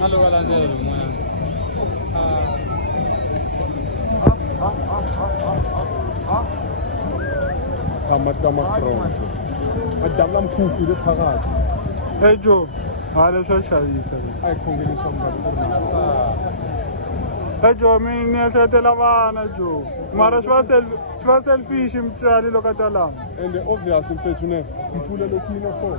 Allora la zero, Amadama strong. Adama mkhulu lephakathi. Hey Joe, hala shashavisa. Ayikhongelisa mngani. Hey Joe, mina ngiyahletela vana Joe. Mara swi va selfish mtswali loko a ta lama. And obviously mfethu ne mfula lokhina so.